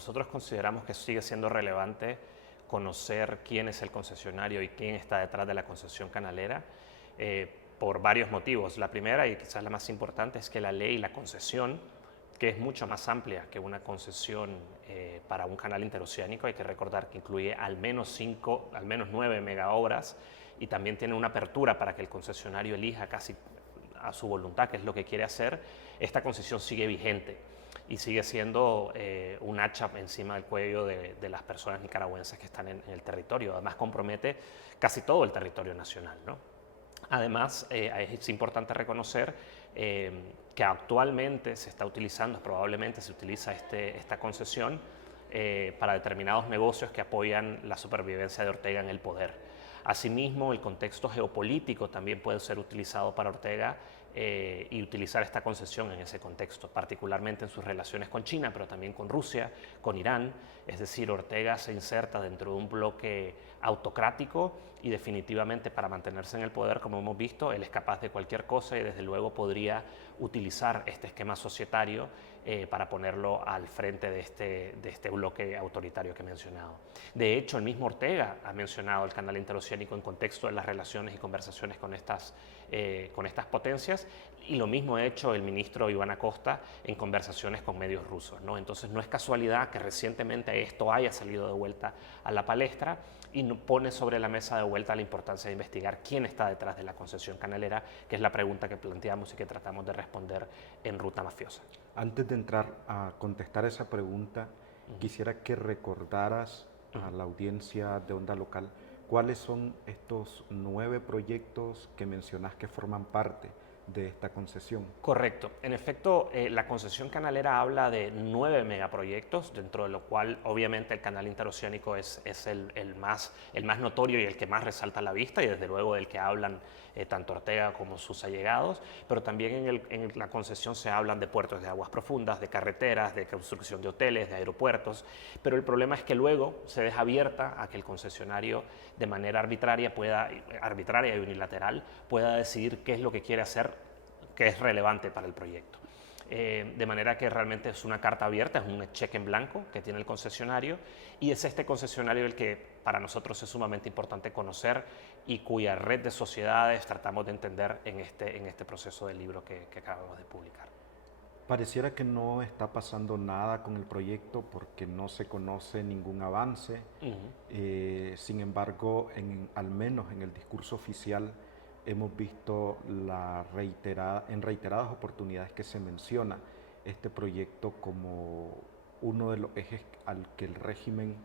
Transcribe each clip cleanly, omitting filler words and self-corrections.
nosotros consideramos que sigue siendo relevante conocer quién es el concesionario y quién está detrás de la concesión canalera por varios motivos. La primera, y quizás la más importante, es que la ley, la concesión, que es mucho más amplia que una concesión para un canal interoceánico, hay que recordar que incluye al menos 9 megaobras y también tiene una apertura para que el concesionario elija casi a su voluntad qué es lo que quiere hacer. Esta concesión sigue vigente y sigue siendo un hacha encima del cuello de las personas nicaragüenses que están en el territorio. Además, compromete casi todo el territorio nacional, ¿no? Además, es importante reconocer que actualmente se está utilizando, probablemente se utiliza esta concesión para determinados negocios que apoyan la supervivencia de Ortega en el poder. Asimismo, el contexto geopolítico también puede ser utilizado para Ortega y utilizar esta concesión en ese contexto, particularmente en sus relaciones con China, pero también con Rusia, con Irán. Es decir, Ortega se inserta dentro de un bloque autocrático y definitivamente para mantenerse en el poder, como hemos visto, él es capaz de cualquier cosa y desde luego podría utilizar este esquema societario para ponerlo al frente de este bloque autoritario que he mencionado. De hecho, el mismo Ortega ha mencionado el canal interoceánico en contexto de las relaciones y conversaciones con estas potencias, y lo mismo ha hecho el ministro Iván Acosta en conversaciones con medios rusos, ¿no? Entonces no es casualidad que recientemente esto haya salido de vuelta a la palestra y pone sobre la mesa de vuelta la importancia de investigar quién está detrás de la concesión canalera, que es la pregunta que planteamos y que tratamos de responder en Ruta Mafiosa. Antes de entrar a contestar esa pregunta, quisiera que recordaras a la audiencia de Onda Local cuáles son estos 9 proyectos que mencionas que forman parte de esta concesión. Correcto. En efecto, la concesión canalera habla de 9 megaproyectos, dentro de lo cual obviamente el canal interoceánico es el más notorio y el que más resalta a la vista, y desde luego del que hablan tanto Ortega como sus allegados, pero también en la concesión se hablan de puertos de aguas profundas, de carreteras, de construcción de hoteles, de aeropuertos, pero el problema es que luego se deja abierta a que el concesionario de manera arbitraria y unilateral pueda decidir qué es lo que quiere hacer que es relevante para el proyecto. De manera que realmente es una carta abierta, es un cheque en blanco que tiene el concesionario, y es este concesionario el que para nosotros es sumamente importante conocer y cuya red de sociedades tratamos de entender en este proceso del libro que acabamos de publicar. Pareciera que no está pasando nada con el proyecto porque no se conoce ningún avance. Sin embargo, al menos en el discurso oficial, hemos visto en reiteradas oportunidades que se menciona este proyecto como uno de los ejes al que el régimen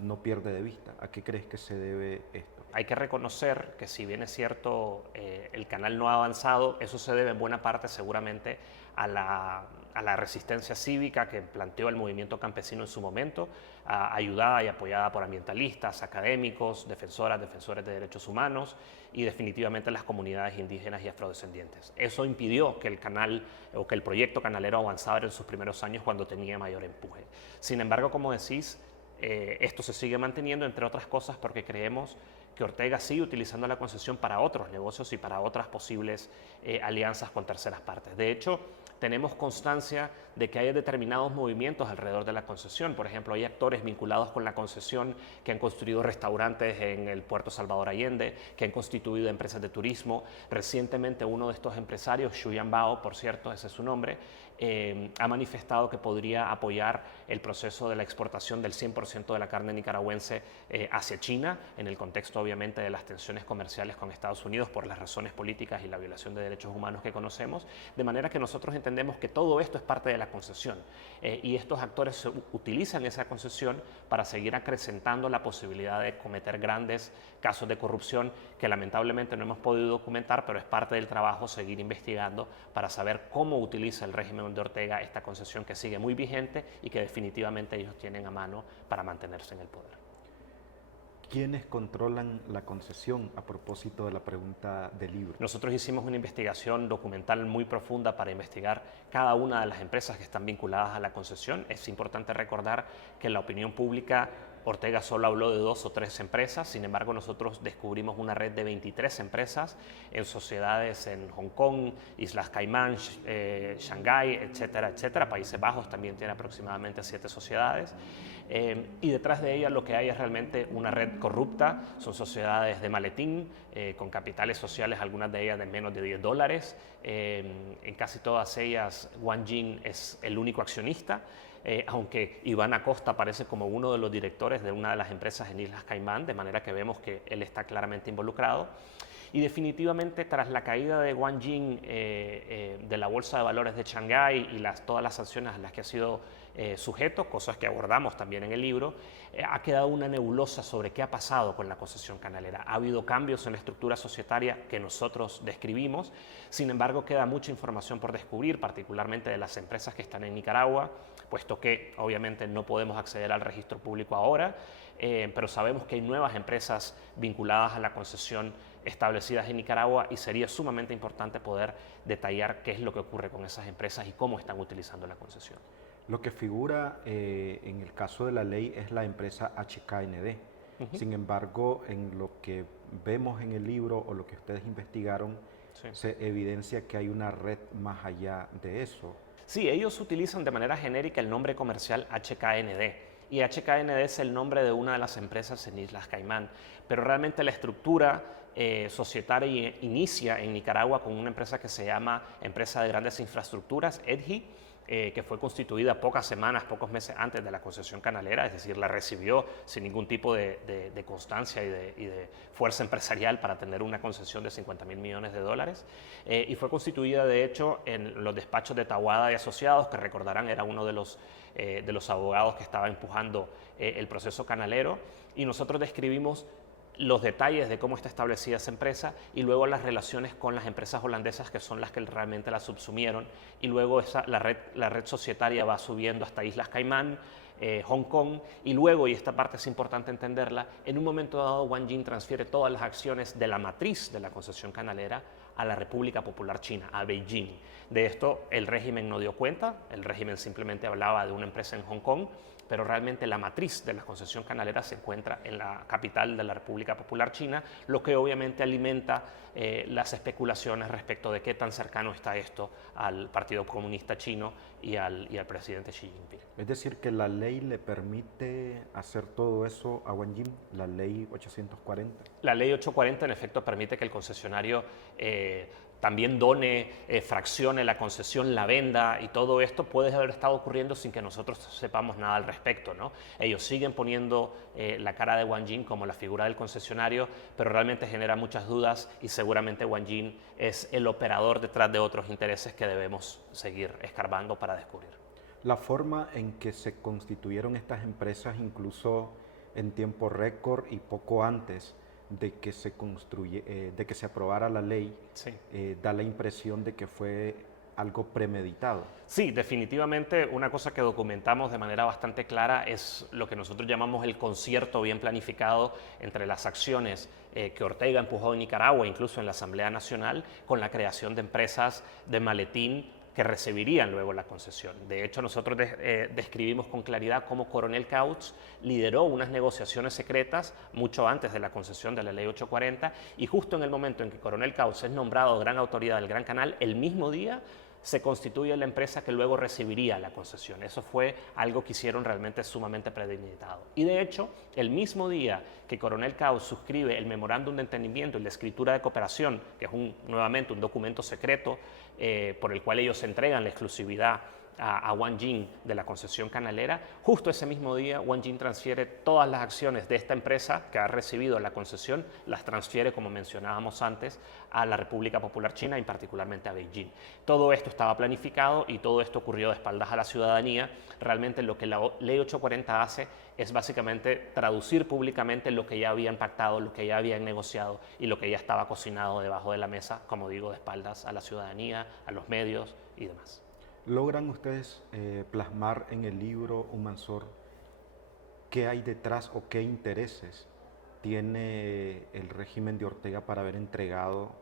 no pierde de vista. ¿A qué crees que se debe esto? Hay que reconocer que si bien es cierto el canal no ha avanzado, eso se debe en buena parte seguramente a la resistencia cívica que planteó el movimiento campesino en su momento, ayudada y apoyada por ambientalistas, académicos, defensores de derechos humanos y definitivamente las comunidades indígenas y afrodescendientes. Eso impidió que el canal o que el proyecto canalero avanzara en sus primeros años cuando tenía mayor empuje. Sin embargo, como decís, esto se sigue manteniendo, entre otras cosas, porque creemos que Ortega sigue utilizando la concesión para otros negocios y para otras posibles alianzas con terceras partes. De hecho, tenemos constancia de que hay determinados movimientos alrededor de la concesión. Por ejemplo, hay actores vinculados con la concesión que han construido restaurantes en el puerto Salvador Allende, que han constituido empresas de turismo. Recientemente uno de estos empresarios, Xuyan Bao, por cierto, ese es su nombre, ha manifestado que podría apoyar el proceso de la exportación del 100% de la carne nicaragüense hacia China, en el contexto obviamente de las tensiones comerciales con Estados Unidos por las razones políticas y la violación de derechos humanos que conocemos, de manera que nosotros entendemos que todo esto es parte de la concesión y estos actores utilizan esa concesión para seguir acrecentando la posibilidad de cometer grandes casos de corrupción que lamentablemente no hemos podido documentar, pero es parte del trabajo seguir investigando para saber cómo utiliza el régimen de Ortega esta concesión que sigue muy vigente y que definitivamente ellos tienen a mano para mantenerse en el poder. ¿Quiénes controlan la concesión a propósito de la pregunta del libro? Nosotros hicimos una investigación documental muy profunda para investigar cada una de las empresas que están vinculadas a la concesión. Es importante recordar que la opinión pública Ortega solo habló de 2 o 3 empresas, sin embargo nosotros descubrimos una red de 23 empresas en sociedades en Hong Kong, Islas Caimán, Shanghái, etcétera, etcétera. Países Bajos también tiene aproximadamente 7 sociedades. Y detrás de ella lo que hay es realmente una red corrupta, son sociedades de maletín, con capitales sociales, algunas de ellas de menos de $10. En casi todas ellas Wang Jing es el único accionista, aunque Iván Acosta aparece como uno de los directores de una de las empresas en Islas Caimán, de manera que vemos que él está claramente involucrado. Y definitivamente tras la caída de Wang Jing de la Bolsa de Valores de Shanghái y todas las sanciones a las que ha sido sujeto, cosas que abordamos también en el libro, ha quedado una nebulosa sobre qué ha pasado con la concesión canalera. Ha habido cambios en la estructura societaria que nosotros describimos, sin embargo queda mucha información por descubrir, particularmente de las empresas que están en Nicaragua, puesto que obviamente no podemos acceder al registro público ahora, pero sabemos que hay nuevas empresas vinculadas a la concesión establecidas en Nicaragua y sería sumamente importante poder detallar qué es lo que ocurre con esas empresas y cómo están utilizando la concesión. Lo que figura en el caso de la ley es la empresa HKND. Sin embargo, en lo que vemos en el libro o lo que ustedes investigaron, se evidencia que hay una red más allá de eso. Sí, ellos utilizan de manera genérica el nombre comercial HKND. Y HKND es el nombre de una de las empresas en Islas Caimán. Pero realmente la estructura societaria inicia en Nicaragua con una empresa que se llama Empresa de Grandes Infraestructuras, EDGI, que fue constituida pocos meses antes de la concesión canalera, es decir, la recibió sin ningún tipo de constancia y de fuerza empresarial para tener una concesión de $50.000 millones, y fue constituida de hecho en los despachos de Taboada y Asociados, que recordarán era uno de los abogados que estaba empujando el proceso canalero, y nosotros describimos los detalles de cómo está establecida esa empresa y luego las relaciones con las empresas holandesas que son las que realmente la subsumieron, y luego la red societaria va subiendo hasta Islas Caimán, Hong Kong, y luego, y esta parte es importante entenderla, en un momento dado Wang Jing transfiere todas las acciones de la matriz de la concesión canalera a la República Popular China, a Beijing. De esto el régimen no dio cuenta, el régimen simplemente hablaba de una empresa en Hong Kong, pero realmente la matriz de la concesión canalera se encuentra en la capital de la República Popular China, lo que obviamente alimenta las especulaciones respecto de qué tan cercano está esto al Partido Comunista Chino y al presidente Xi Jinping. Es decir, que la ley le permite hacer todo eso a Wang Jing, la ley 840. La ley 840 en efecto permite que el concesionario también done, fraccione la concesión, la venda, y todo esto puede haber estado ocurriendo sin que nosotros sepamos nada al respecto, ¿no? Ellos siguen poniendo la cara de Wang Jing como la figura del concesionario, pero realmente genera muchas dudas y seguramente Wang Jing es el operador detrás de otros intereses que debemos seguir escarbando para descubrir. La forma en que se constituyeron estas empresas, incluso en tiempo récord y poco antes de que se aprobara la ley, Sí. Da la impresión de que fue algo premeditado. Sí, definitivamente una cosa que documentamos de manera bastante clara es lo que nosotros llamamos el concierto bien planificado entre las acciones que Ortega empujó en Nicaragua, incluso en la Asamblea Nacional, con la creación de empresas de maletín que recibirían luego la concesión. De hecho, nosotros describimos con claridad cómo Coronel Kautz lideró unas negociaciones secretas mucho antes de la concesión de la Ley 840, y justo en el momento en que Coronel Kautz es nombrado gran autoridad del Gran Canal, el mismo día se constituye la empresa que luego recibiría la concesión. Eso fue algo que hicieron realmente sumamente premeditado. Y de hecho, el mismo día que Coronel Kautz suscribe el memorándum de entendimiento y la escritura de cooperación, que es nuevamente un documento secreto por el cual ellos entregan la exclusividad a Wang Jing de la concesión canalera, justo ese mismo día Wang Jing transfiere todas las acciones de esta empresa que ha recibido la concesión, las transfiere, como mencionábamos antes, a la República Popular China y particularmente a Beijing. Todo esto estaba planificado y todo esto ocurrió de espaldas a la ciudadanía. Realmente lo que la Ley 840 hace es básicamente traducir públicamente lo que ya habían pactado, lo que ya habían negociado y lo que ya estaba cocinado debajo de la mesa, como digo, de espaldas a la ciudadanía, a los medios y demás. ¿Logran ustedes plasmar en el libro, Humansor, qué hay detrás o qué intereses tiene el régimen de Ortega para haber entregado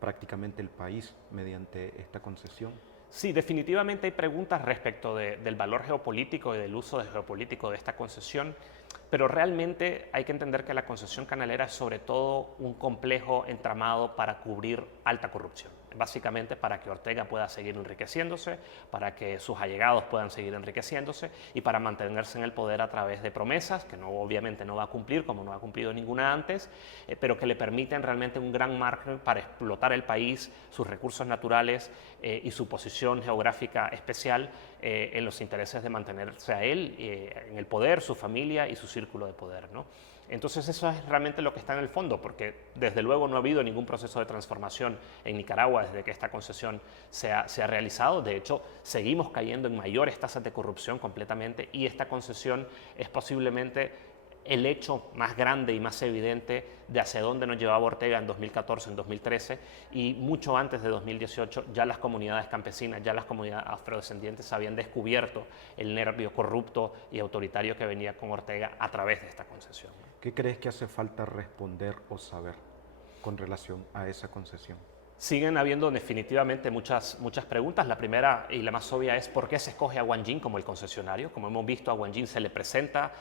prácticamente el país mediante esta concesión? Sí, definitivamente hay preguntas respecto del valor geopolítico y del uso geopolítico de esta concesión, pero realmente hay que entender que la concesión canalera es sobre todo un complejo entramado para cubrir alta corrupción. Básicamente para que Ortega pueda seguir enriqueciéndose, para que sus allegados puedan seguir enriqueciéndose y para mantenerse en el poder a través de promesas que obviamente no va a cumplir, como no ha cumplido ninguna antes, pero que le permiten realmente un gran margen para explotar el país, sus recursos naturales y su posición geográfica especial en los intereses de mantenerse a él en el poder, su familia y su círculo de poder, ¿no? Entonces eso es realmente lo que está en el fondo, porque desde luego no ha habido ningún proceso de transformación en Nicaragua desde que esta concesión se ha realizado. De hecho, seguimos cayendo en mayores tasas de corrupción completamente y esta concesión es posiblemente el hecho más grande y más evidente de hacia dónde nos llevaba Ortega en 2014, en 2013 y mucho antes de 2018 ya las comunidades campesinas, ya las comunidades afrodescendientes habían descubierto el nervio corrupto y autoritario que venía con Ortega a través de esta concesión. ¿Qué crees que hace falta responder o saber con relación a esa concesión? Siguen habiendo definitivamente muchas preguntas. La primera y la más obvia es por qué se escoge a Wang Jin como el concesionario. Como hemos visto, a Wang Jin se le presenta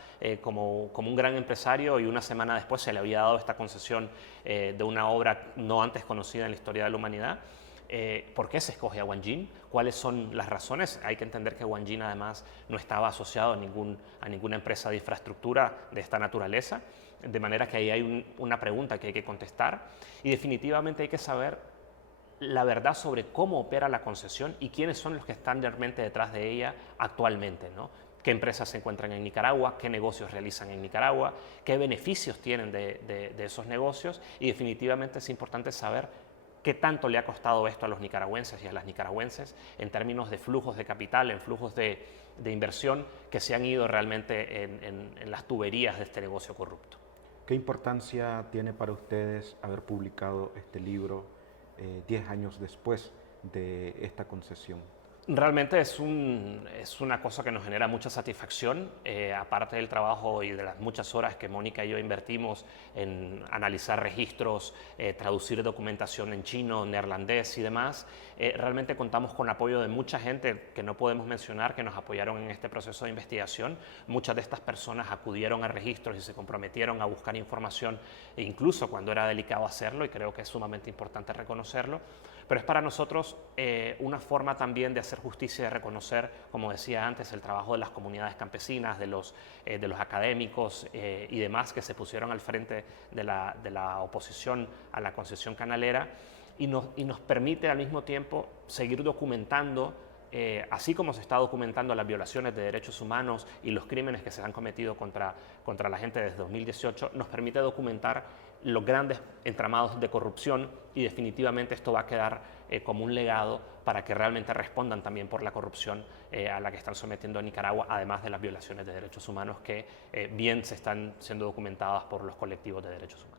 como un gran empresario y una semana después se le había dado esta concesión de una obra no antes conocida en la historia de la humanidad. ¿Por qué se escoge a Wang Jin? ¿Cuáles son las razones? Hay que entender que Wang Jin además no estaba asociado a ninguna empresa de infraestructura de esta naturaleza, de manera que ahí hay una pregunta que hay que contestar y definitivamente hay que saber la verdad sobre cómo opera la concesión y quiénes son los que están realmente detrás de ella actualmente, ¿no? Qué empresas se encuentran en Nicaragua, qué negocios realizan en Nicaragua, qué beneficios tienen de esos negocios y definitivamente es importante saber qué tanto le ha costado esto a los nicaragüenses y a las nicaragüenses en términos de flujos de capital, en flujos de inversión que se han ido realmente en las tuberías de este negocio corrupto. ¿Qué importancia tiene para ustedes haber publicado este libro 10 años después de esta concesión? Realmente es una cosa que nos genera mucha satisfacción, aparte del trabajo y de las muchas horas que Mónica y yo invertimos en analizar registros, traducir documentación en chino, neerlandés y demás. Realmente contamos con apoyo de mucha gente que no podemos mencionar, que nos apoyaron en este proceso de investigación. Muchas de estas personas acudieron a registros y se comprometieron a buscar información, incluso cuando era delicado hacerlo, y creo que es sumamente importante reconocerlo. Pero es para nosotros una forma también de hacer justicia y de reconocer, como decía antes, el trabajo de las comunidades campesinas, de los académicos y demás que se pusieron al frente de la oposición a la concesión canalera y nos permite al mismo tiempo seguir documentando, así como se está documentando las violaciones de derechos humanos y los crímenes que se han cometido contra la gente desde 2018, nos permite documentar los grandes entramados de corrupción y definitivamente esto va a quedar como un legado para que realmente respondan también por la corrupción a la que están sometiendo a Nicaragua, además de las violaciones de derechos humanos que bien se están siendo documentadas por los colectivos de derechos humanos.